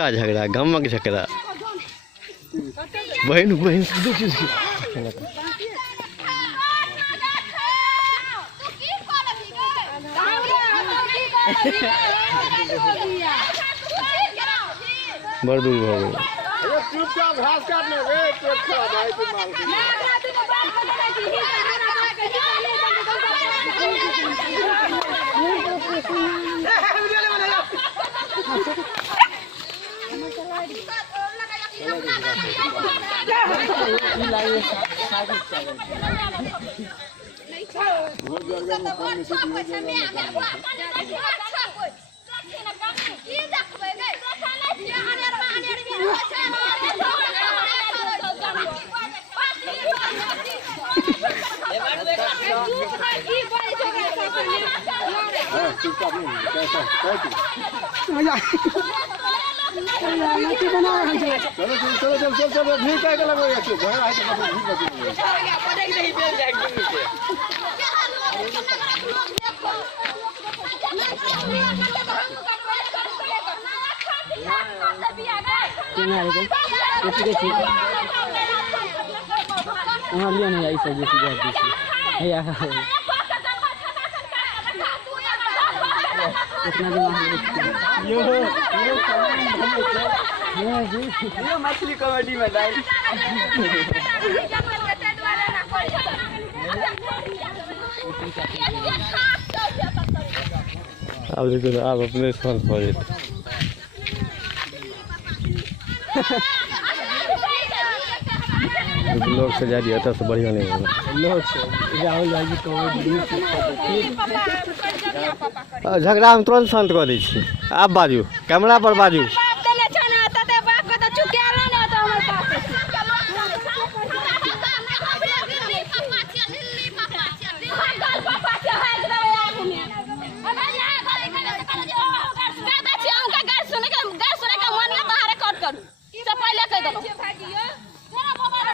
बड़का झगड़ा गमक झगड़ा बहन बहन दू चीज बड़ दूर हो गई चुपचाप घास काटने रे पेट खराब है तू माल चलो चलो चलो चलो चलो भीड़ क्या लगो यार झगड़ा है तो भीड़ बची वहाँ लिया नहीं आई सर जैसी यार इतना ये मछली कॉमेडी में डाल अब देखो आप अपने स्थान पर लोग से जा दिया था तो बढ़िया नहीं होगा लोग राहुल गांधी कॉमेडी झगड़ा हम तुरंत शांत कर दी आप बाजू कैमरा पर बाजू